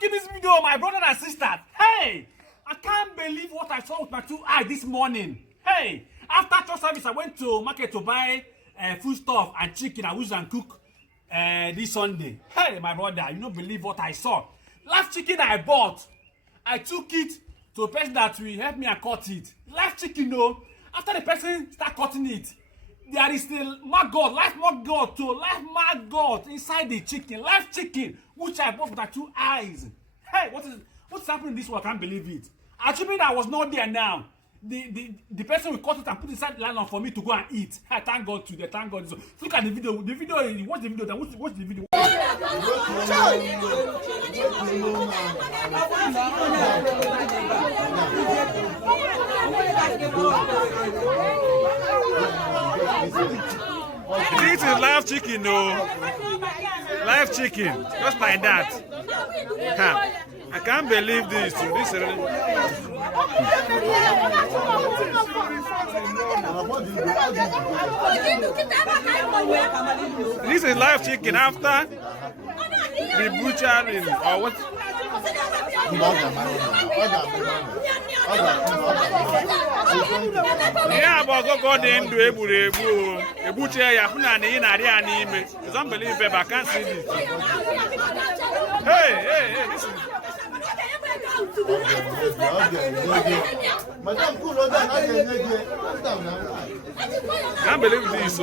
watching this video, my brother and sister. Hey, I can't believe what I saw with my 2 eyes this morning. Hey, after church service, I went to market to buy food stuff and chicken I wish and cook this Sunday. Hey, my brother, you don't believe what I saw. Last chicken I bought, I took it to a person that will help me and cut it. Live chicken, no. After the person start cutting it, there is the maggot, live maggot, to live maggot inside the chicken, live chicken, which I bought with my 2 eyes. Hey, what's happening in this world? I can't believe it. Assuming I was not there now, the person will cut it and put it inside the nylon for me to go and eat. I thank God today, thank God. So look at the video. The video, watch the video. Then watch the video. This is live chicken, no. Live chicken, just like that. Huh. I can't believe this. This is live chicken after the butchering or what? Yeah, but go then do a butcher. It's unbelievable. I can't see this. Hey, this is. Can't believe this.